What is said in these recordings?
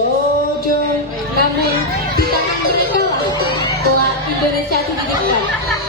saja. Namun di tangan mereka lah kelak Indonesia dititipkan.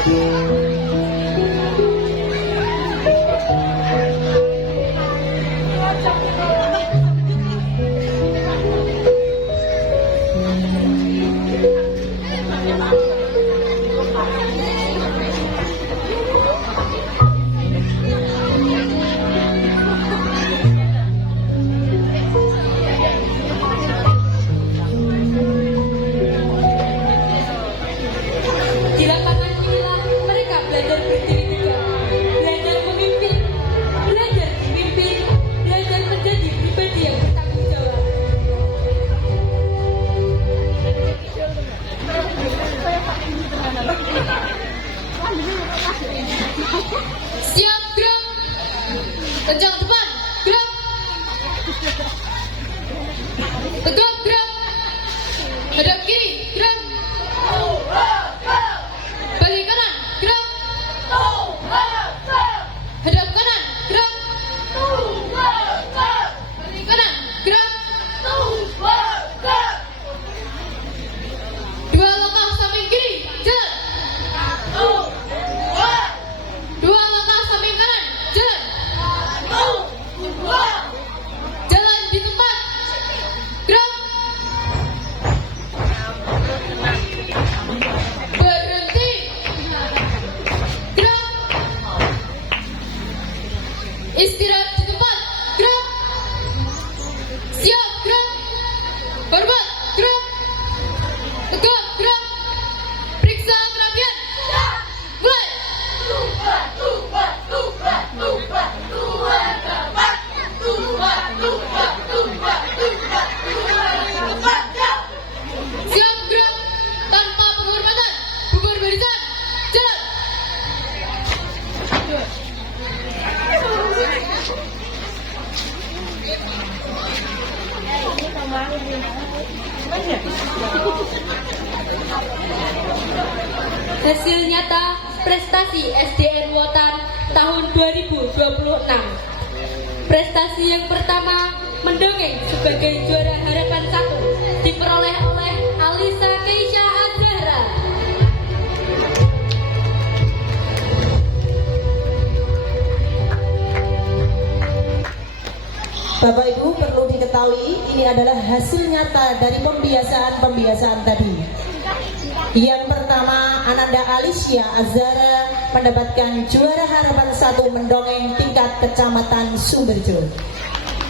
Di lapangan inilah mereka belajar berdiri tegak, belajar memimpin, belajar dipimpin, belajar menjadi pribadi yang bertanggung jawab. Siap, gerak. Kencang depan, gerak. Tegak, gerak. Hadap kiri, gerak. Balik kanan, gerak. Hadap kanan, gerak. Balik kanan, gerak. Dua langkah samping kiri, jalan. Dua langkah samping kanan, jalan. Jalan di tempat, gerak. Berhenti, gerak. Istirahat di tempat, gerak. Siap, gerak. Hormat, gerak. Tegak, gerak. Periksa kerapian. Mulai. Siap, gerak. Tanpa penghormatan, bubar barisan, jalan. Hasil nyata prestasi SDN Wotan tahun 2026. Prestasi yang pertama, mendongeng sebagai juara harapan 1 diperoleh oleh Alisa Keisha Azhara. Bapak Ibu perlu diketahui ini adalah hasil nyata dari pembiasaan tadi. Yang pertama, Ananda Alicia Azhara mendapatkan juara harapan 1 mendongeng tingkat kecamatan Sumberjo.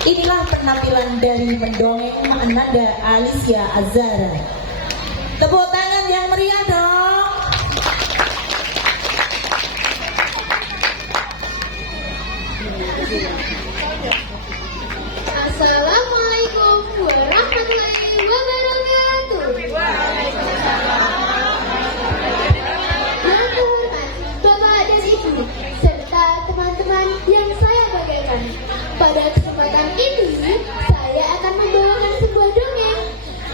Inilah penampilan dari mendongeng Ananda Alicia Azhara. Tepuk tangan yang meriah dong. Assalamualaikum warahmatullahi wabarakatuh. Yang terhormat Bapak dan Ibu serta teman-teman yang saya banggakan. Pada kesempatan ini saya akan membawakan sebuah dongeng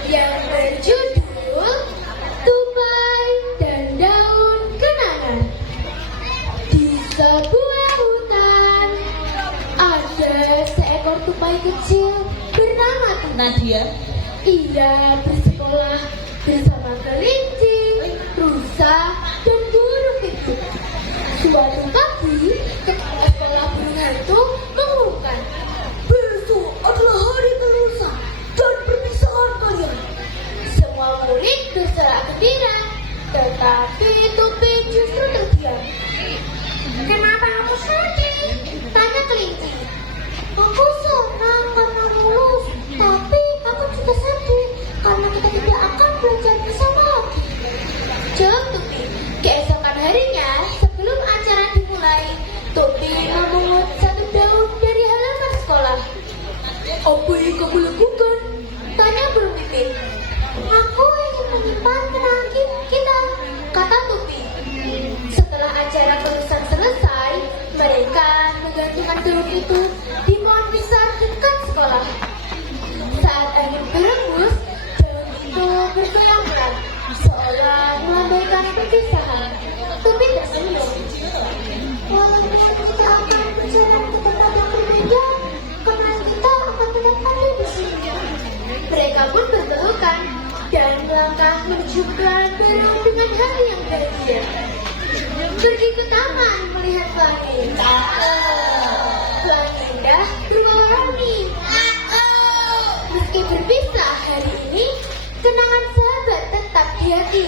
yang berjudul Tupai dan Daun Kenangan. Di sebuah hutan ada seekor tupai kecil bernama Nadia. Ia bersekolah bersama kelinci, rusa, dan burung pipit. Suatu pagi, kepala sekolah burung hantu mengumumkan, besok adalah hari kelulusan dan perpisahan kalian. Semua murid bersorak gembira, tetapi Tupi justru terdiam. Kenapa aku sedih? Tanya kelinci. Aku senang karena lulus, tapi aku juga sedih karena kita tidak akan belajar bersama lagi. Jawab Tupi. Keesokan harinya, sebelum acara dimulai, Tupi memungut satu daun dari halaman sekolah. Apa yang kamu lakukan? Tanya burung pipit. Aku ingin menyimpan kenangan kita, kata Tupi. Setelah acara kelulusan selesai, mereka menggantungkan daun itu di pohon besar dekat sekolah. Saat angin berembus, daun itu bergetar seolah melambaikan perpisahan. Tupi tersenyum. Walaupun kita akan berjalan ke tempat yang berbeda, kenangan kita akan tetap ada di sini. Mereka pun berpelukan dan melangkah menuju perlahan bareng dengan hari yang bahagia. pergi ke taman melihat pelangi. Pelangi indah berwarna-warni. Meski berpisah hari ini, kenangan sahabat tetap di hati.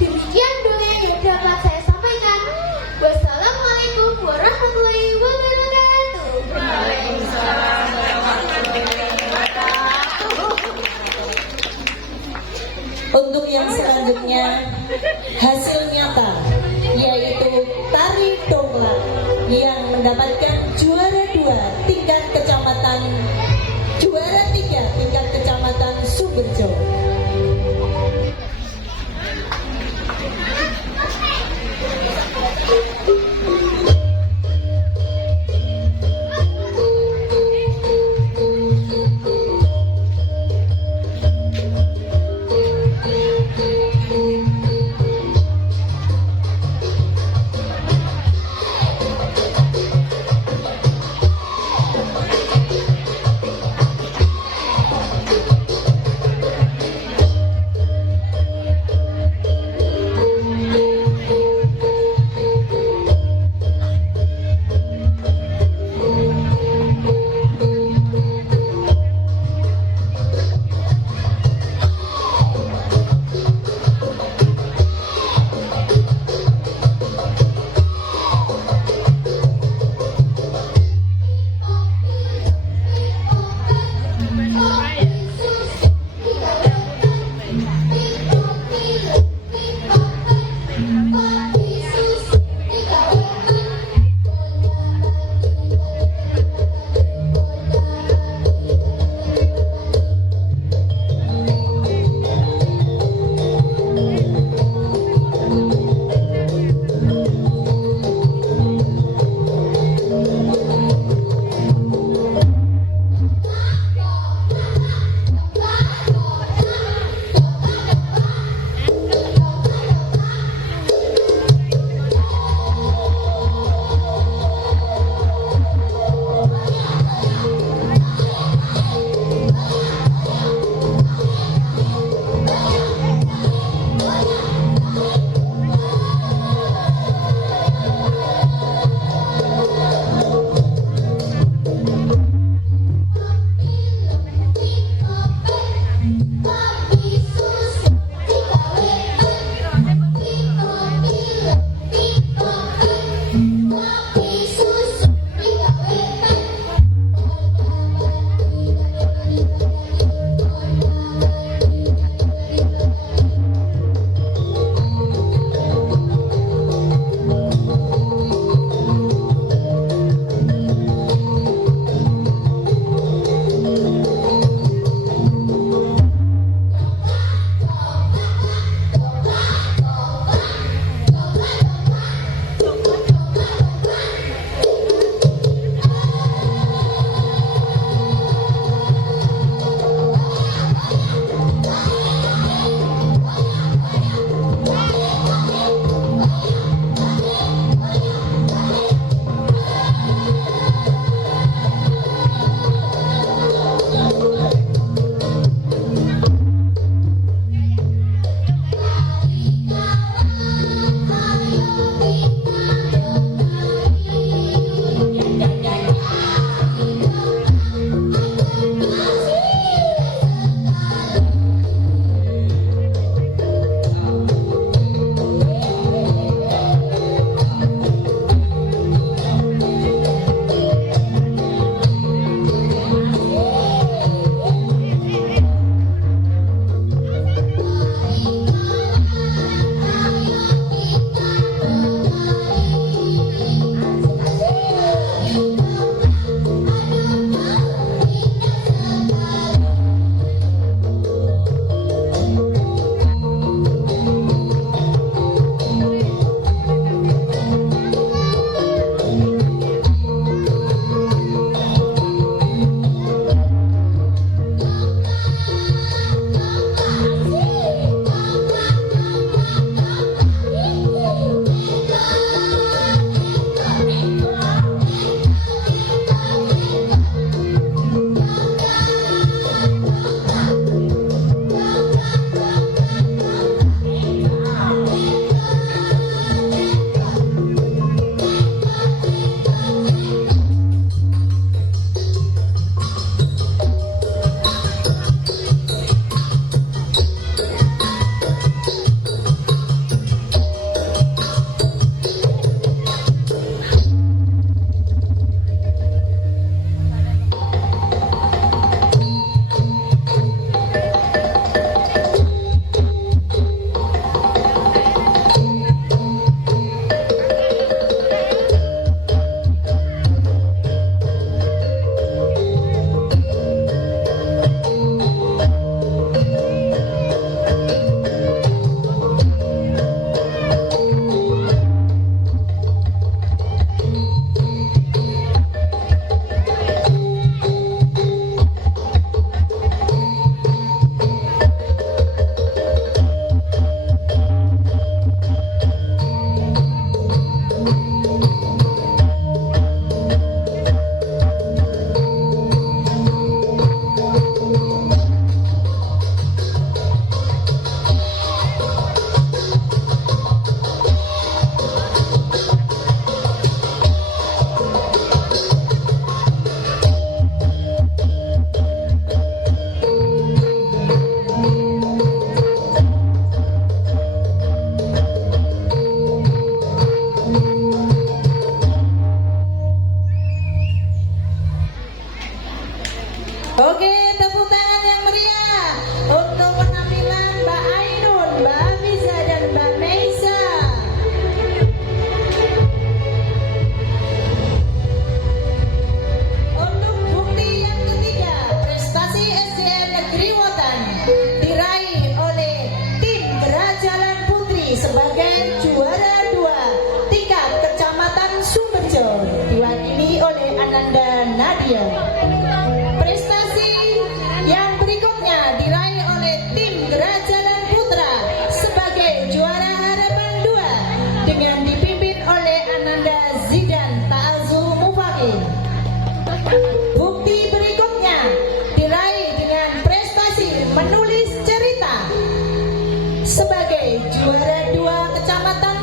Demikian doa yang dapat saya sampaikan. Wassalamualaikum warahmatullahi wabarakatuh. Waalaikumsalam warahmatullahi wabarakatuh. Untuk yang selanjutnya hasil nyata yaitu tari dongklak yang mendapatkan juara 2 tingkat kecamatan, juara 3 tingkat kecamatan Sumberjo.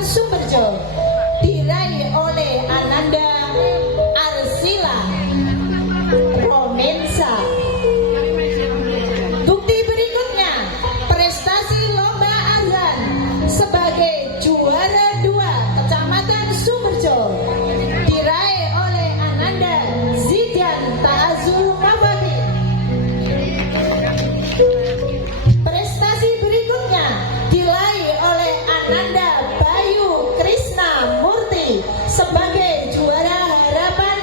Sumberjo diraih oleh Ananda Arsila Romensa. Bukti berikutnya, prestasi lomba azan sebagai juara 2 Kecamatan Sumberjo diraih oleh Ananda Zidan Ta'azul Mafakir. Prestasi berikutnya diraih oleh Ananda Bayu Krishna Murti sebagai juara harapan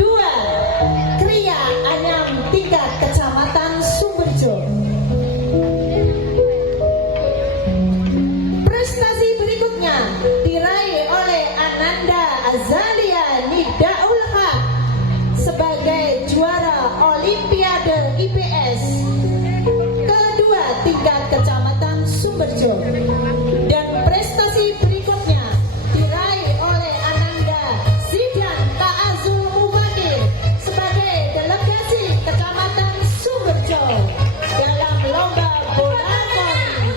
2 Kriya Anyam tingkat Kecamatan Sumberjo. Prestasi berikutnya diraih oleh Ananda Azalia Nidaul Haq sebagai juara Olimpiade IPS kedua tingkat Kecamatan Sumberjo. Dan prestasi berikutnya diraih oleh Ananda Zidan Ta'azul Mufakir sebagai delegasi Kecamatan Sumberjo dalam lomba bola voli.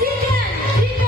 Ananda Zidan.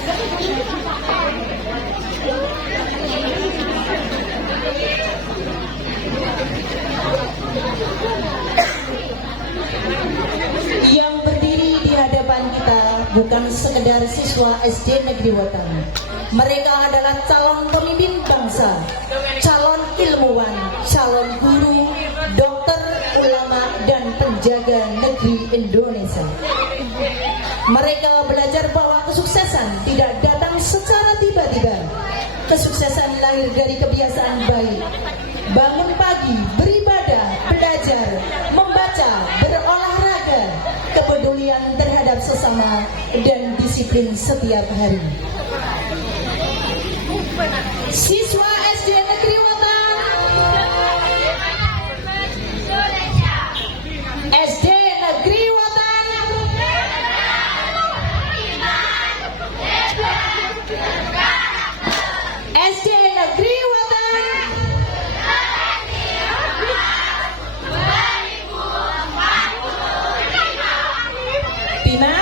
Hari ini yang berdiri di hadapan kita bukan sekedar siswa SD Negeri Wetan. Mereka adalah calon pemimpin bangsa, calon ilmuwan, calon guru, dokter, ulama, dan penjaga negeri Indonesia. Mereka belajar bahwa kesuksesan tidak datang secara tiba-tiba. Kesuksesan lahir dari kebiasaan baik. Bangun pagi, beribadah, belajar, membaca, berolahraga, kepedulian terhadap sesama, dan disiplin setiap hari. Siswa SD Negeri Wetan, SD Negeri Wetan, SD Negeri Wetan, Bima.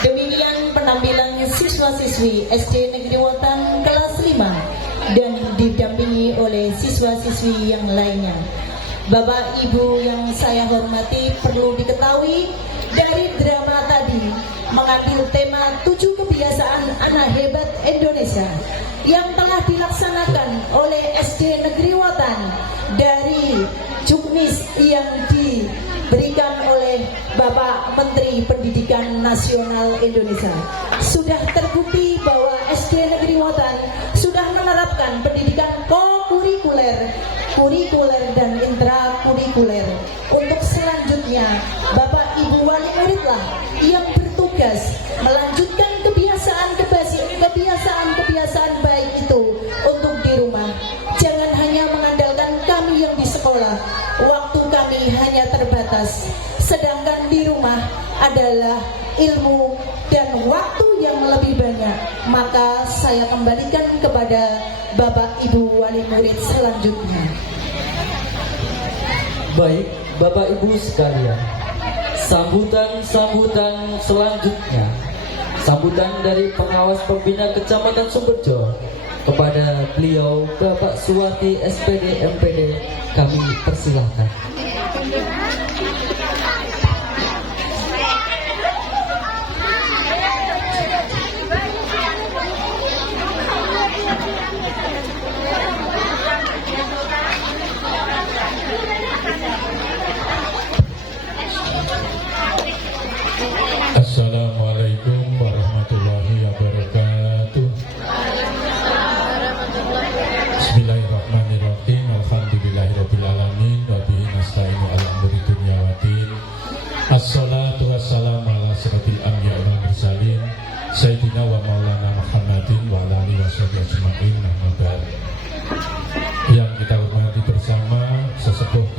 Demikian penampilan siswa-siswi SD Negeri Wetan kelas 5 dan didampingi oleh siswa-siswi yang lainnya. Bapak Ibu yang saya hormati, perlu diketahui dari drama tadi mengambil tema 7 kebiasaan Pembiasaan Anak Hebat Indonesia yang telah dilaksanakan oleh SD Negeri Watan dari Juknis yang diberikan oleh Bapak Menteri Pendidikan Nasional Indonesia. Sudah terbukti bahwa SD Negeri Watan sudah menerapkan pendidikan kokurikuler, kurikuler dan intrakurikuler. Untuk selanjutnya, Bapak Ibu wali muridlah yang bertugas melanjutkan kebiasaan baik itu untuk di rumah. Jangan hanya mengandalkan kami yang di sekolah, waktu kami hanya terbatas. Sedangkan di rumah adalah ilmu dan waktu yang lebih banyak. Maka saya kembalikan kepada Bapak Ibu wali murid selanjutnya. Baik, Bapak Ibu sekalian, sambutan selanjutnya, sambutan dari pengawas pembina Kecamatan Sumberjo kepada beliau Bapak Suwardi SPD MPD, kami persilahkan. Assalamualaikum warahmatullahi wabarakatuh. Bismillahirrahmanirrahim. Alhamdulillahirabbil alamin wa bihi nasta'inu ala umuri dunya waddin. Assalatu wassalamu ala asyrafil anbiya'i wal mursalin sayyidina wa maulana Muhammadin wa ala alihi washabihi ajma'in. Yang kita hormati bersama sesepuh